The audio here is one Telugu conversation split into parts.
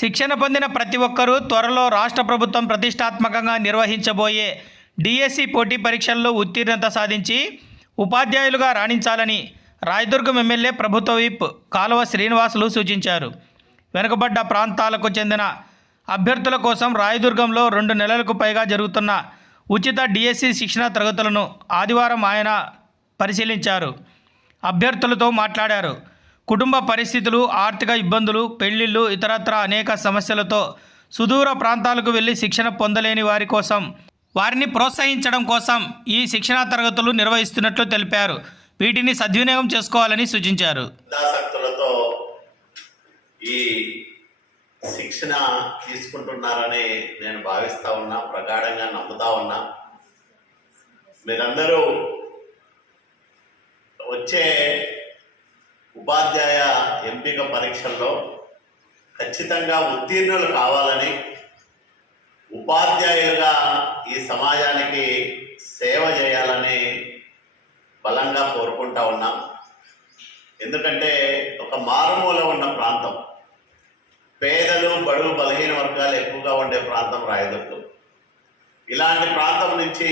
శిక్షణ పొందిన ప్రతి ఒక్కరూ త్వరలో రాష్ట్ర ప్రభుత్వం ప్రతిష్టాత్మకంగా నిర్వహించబోయే డిఎస్సి పోటీ పరీక్షల్లో ఉత్తీర్ణత సాధించి ఉపాధ్యాయులుగా రాణించాలని రాయదుర్గం ఎమ్మెల్యే ప్రభుత్వ విప్ కాలువ శ్రీనివాసులు సూచించారు. వెనుకబడ్డ ప్రాంతాలకు చెందిన అభ్యర్థుల కోసం రాయదుర్గంలో రెండు నెలలకు పైగా జరుగుతున్న ఉచిత డిఎస్సి శిక్షణ తరగతులను ఆదివారం ఆయన పరిశీలించారు. అభ్యర్థులతో మాట్లాడారు. కుటుంబ పరిస్థితులు ఆర్థిక ఇబ్బందులు పెళ్ళిళ్ళు ఇతరత్ర అనేక సమస్యలతో సుదూర ప్రాంతాలకు వెళ్ళి శిక్షణ పొందలేని వారి కోసం వారిని ప్రోత్సహించడం కోసం ఈ శిక్షణా తరగతులు నిర్వహిస్తున్నట్లు తెలిపారు. వీటిని సద్వినియోగం చేసుకోవాలని సూచించారు. ఈ శిక్షణ తీసుకుంటున్నారని నేను భావిస్తా ఉన్నా ప్రగాఢంగా నమ్ముతా ఉన్నా. మీరందరూ వచ్చే ఉపాధ్యాయ ఎంపిక పరీక్షల్లో ఖచ్చితంగా ఉత్తీర్ణులు కావాలని ఉపాధ్యాయులుగా ఈ సమాజానికి సేవ చేయాలని బలంగా కోరుకుంటా ఉన్నాం. ఎందుకంటే ఒక మారుమూల ఉన్న ప్రాంతం పేదలు బడుగు బలహీన వర్గాలు ఎక్కువగా ఉండే ప్రాంతం రాయదుర్గం ఇలాంటి ప్రాంతం నుంచి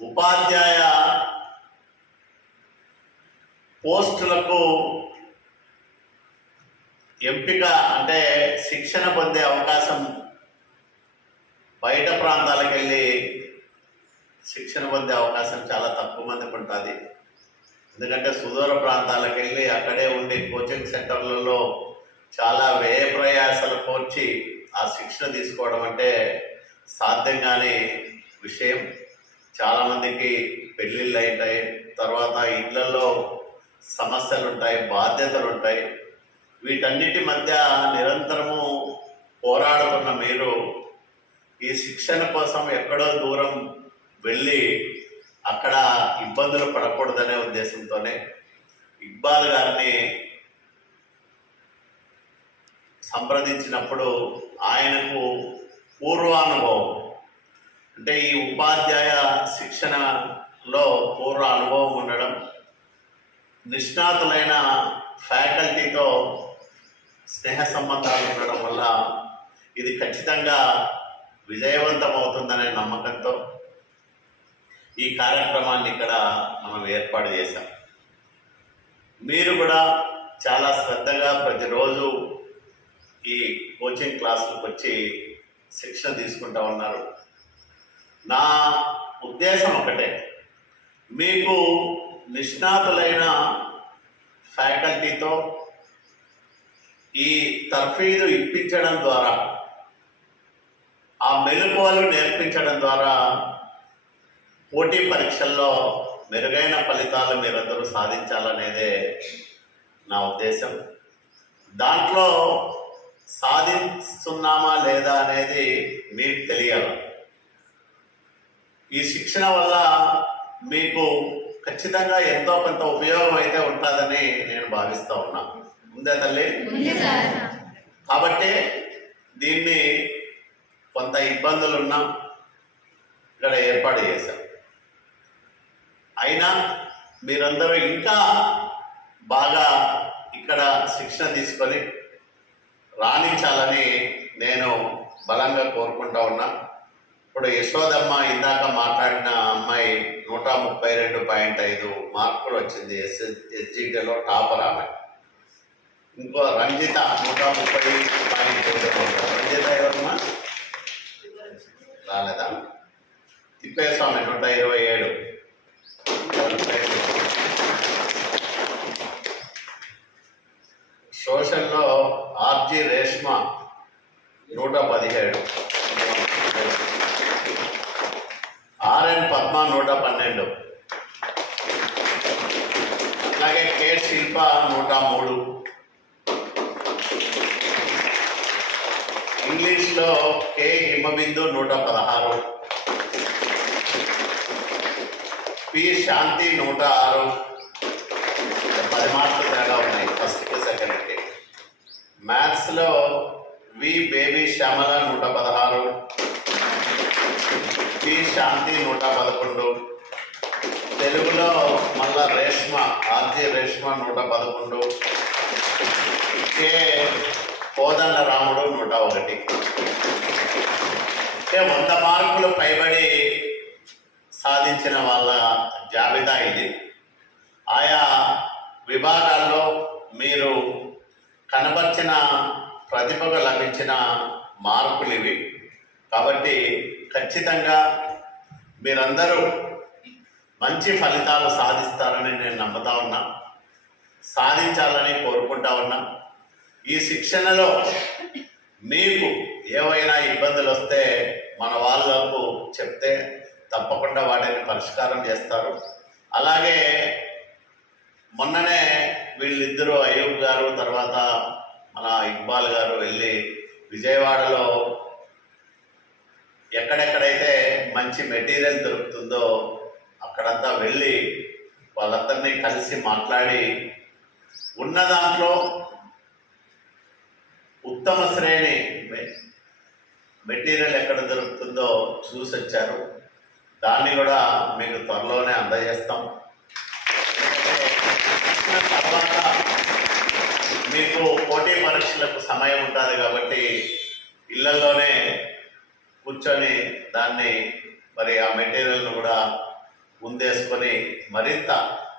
ఉపాధ్యాయ పోస్టులకు ఎంపిక అంటే శిక్షణ పొందే అవకాశం బయట ప్రాంతాలకు వెళ్ళి శిక్షణ పొందే అవకాశం చాలా తక్కువ మందికి ఉంటుంది ఎందుకంటే సుదూర ప్రాంతాలకు వెళ్ళి అక్కడే ఉండి కోచింగ్ సెంటర్లలో చాలా వ్యయ ప్రయాసాలు కోర్చి ఆ శిక్షణ తీసుకోవడం అంటే సాధ్యం కాని విషయం. చాలామందికి పెళ్ళిళ్ళు అయినాయి తర్వాత ఇళ్ళలో సమస్యలు ఉంటాయి బాధ్యతలు ఉంటాయి వీటన్నిటి మధ్య నిరంతరము పోరాడుతున్న మీరు ఈ శిక్షణ కోసం ఎక్కడో దూరం వెళ్ళి అక్కడ ఇబ్బందులు పడకూడదనే ఉద్దేశంతోనే ఇక్బాల్ గారిని సంప్రదించినప్పుడు ఆయనకు పూర్వానుభవం అంటే ఈ ఉపాధ్యాయ శిక్షణలో పూర్వ అనుభవం ఉండడం నిష్ణాతులైన ఫ్యాకల్టీతో స్నేహ సంబంధాలు ఉండడం వల్ల ఇది ఖచ్చితంగా విజయవంతం అవుతుందనే నమ్మకంతో ఈ కార్యక్రమాన్ని ఇక్కడ మనం ఏర్పాటు చేశాం. మీరు కూడా చాలా శ్రద్ధగా ప్రతిరోజు ఈ కోచింగ్ క్లాసులకు వచ్చి శిక్షణ తీసుకుంటా ఉన్నారు. నా ఉద్దేశం ఒకటే. మీకు నిష్ణాతులైన ఫ్యాకల్టీతో ఈ తర్ఫీదు ఇప్పించడం ద్వారా ఆ మెలకువలు నేర్పించడం ద్వారా పోటీ పరీక్షల్లో మెరుగైన ఫలితాలు మీరందరూ సాధించాలనేదే నా ఉద్దేశం. దాంట్లో సాధిస్తున్నామా లేదా అనేది మీకు తెలియాలి. ఈ శిక్షణ వల్ల మీకు ఖచ్చితంగా ఎంతో కొంత ఉపయోగం అయితే ఉంటుందని నేను భావిస్తూ ఉన్నా. ఉందే తల్లి? కాబట్టి దీన్ని కొంత ఇబ్బందులు ఉన్నా ఇక్కడ ఏర్పాటు చేశాం. అయినా మీరందరూ ఇంకా బాగా ఇక్కడ శిక్షణ తీసుకొని రాణించాలని నేను బలంగా కోరుకుంటా ఉన్నా. ఇప్పుడు యశోదమ్మ ఇందాక మాట్లాడిన అమ్మాయి నూట ముప్పై రెండు పాయింట్ ఐదు మార్కులు వచ్చింది ఎస్ ఎస్జిటిలో టాపర్ ఆమె. ఇంకో రంజిత నూట ముప్పై పాయింట్ రంజిత ఎవరమ్మా? రాలేదా? తిప్పేస్వామి నూట ఇరవై ఏడు. పన్నెండు అలాగే కే శిల్ప నూట మూడు. ఇంగ్లీష్లో కే హిమబిందు నూట పదహారు. పి శాంతి నూట ఆరు. పది మార్కులు తేడా ఉన్నాయి ఫస్ట్కి సెకండ్కి మ్యాథ్స్లో వి బేబీ శ్యామల నూట పదహారు. పి శాంతి నూట పదకొండు తెలుగులో మళ్ళా రేష్మ ఆర్జే రేష్మ నూట పదకొండు కే. కోదండ రాముడు నూట ఒకటి. అంటే వంద మార్కులు పైబడి సాధించిన వాళ్ళ జాబితా ఇది. ఆయా విభాగాల్లో మీరు కనబర్చిన ప్రతిభకు లభించిన మార్కులు ఇవి. కాబట్టి ఖచ్చితంగా మీరందరూ మంచి ఫలితాలు సాధిస్తారని నేను నమ్ముతా ఉన్నా. సాధించాలని కోరుకుంటా ఉన్నా. ఈ శిక్షణలో మీకు ఏవైనా ఇబ్బందులు వస్తే మన వాళ్ళకు చెప్తే తప్పకుండా వాటిని పరిష్కారం చేస్తారు. అలాగే మొన్ననే వీళ్ళిద్దరూ అయ్యూబ్ గారు తర్వాత మన ఇక్బాల్ గారు వెళ్ళి విజయవాడలో ఎక్కడెక్కడైతే మంచి మెటీరియల్ దొరుకుతుందో అక్కడంతా వెళ్ళి వాళ్ళందరినీ కలిసి మాట్లాడి ఉన్న దాంట్లో ఉత్తమ శ్రేణి మెటీరియల్ ఎక్కడ దొరుకుతుందో చూసి వచ్చారు. దాన్ని కూడా మీకు త్వరలోనే అందజేస్తాం. మీకు పోటీ పరీక్షలకు సమయం ఉంటుంది కాబట్టి ఇళ్ళలోనే కూర్చొని దాన్ని మరి ఆ మెటీరియల్ను కూడా ముందేసుకొని మరింత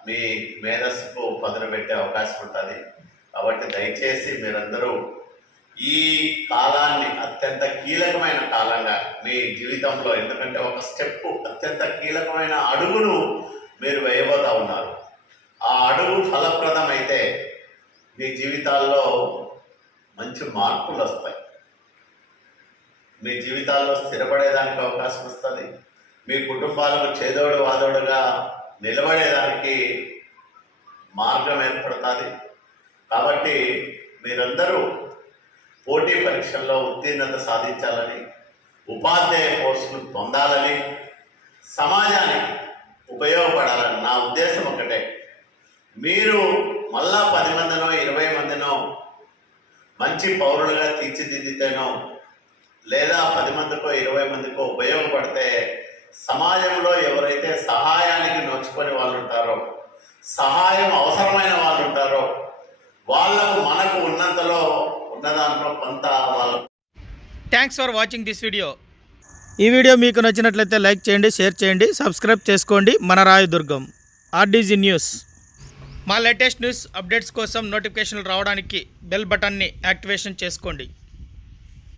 మీ మేధస్సుకు పదును పెట్టే అవకాశం ఉంటుంది. కాబట్టి దయచేసి మీరందరూ ఈ కాలాన్ని అత్యంత కీలకమైన కాలంగా మీ జీవితంలో ఎందుకంటే ఒక స్టెప్ అత్యంత కీలకమైన అడుగును మీరు వేయబోతా ఉన్నారు. ఆ అడుగు ఫలప్రదమైతే మీ జీవితాల్లో మంచి మార్పులు వస్తాయి. మీ జీవితాల్లో స్థిరపడేదానికి అవకాశం వస్తుంది. మీ కుటుంబాలకు చేదోడు వాదోడుగా నిలబడేదానికి మార్గం ఏర్పడుతుంది. కాబట్టి మీరందరూ పోటీ పరీక్షల్లో ఉత్తీర్ణత సాధించాలని ఉపాధ్యాయ పోస్టులు పొందాలని సమాజానికి ఉపయోగపడాలని నా ఉద్దేశం ఒకటే మీరు మళ్ళా పది మందినో ఇరవై మందినో మంచి పౌరులుగా తీర్చిదిద్దితేనో లేదా పది మందికో ఇరవై మందికో ఉపయోగపడితే సమాజంలో ఎవరైతే సహాయానికి నోచుకొని వాళ్ళు ఉంటారో సహాయం అవసరమైన వాళ్ళు ఉంటారో వాళ్ళకు మనకు ఉన్నంతలో ఉన్నదాంట్లో కొంత వాళ్ళ. Thanks for watching this video ఈ వీడియో మీకు నచ్చినట్లయితే లైక్ చేయండి షేర్ చేయండి సబ్స్క్రైబ్ చేసుకోండి. మన రాయదుర్గం ఆర్డీజీ న్యూస్ మా లేటెస్ట్ న్యూస్ అప్డేట్స్ కోసం నోటిఫికేషన్లు రావడానికి బెల్ బటన్ని యాక్టివేషన్ చేసుకోండి.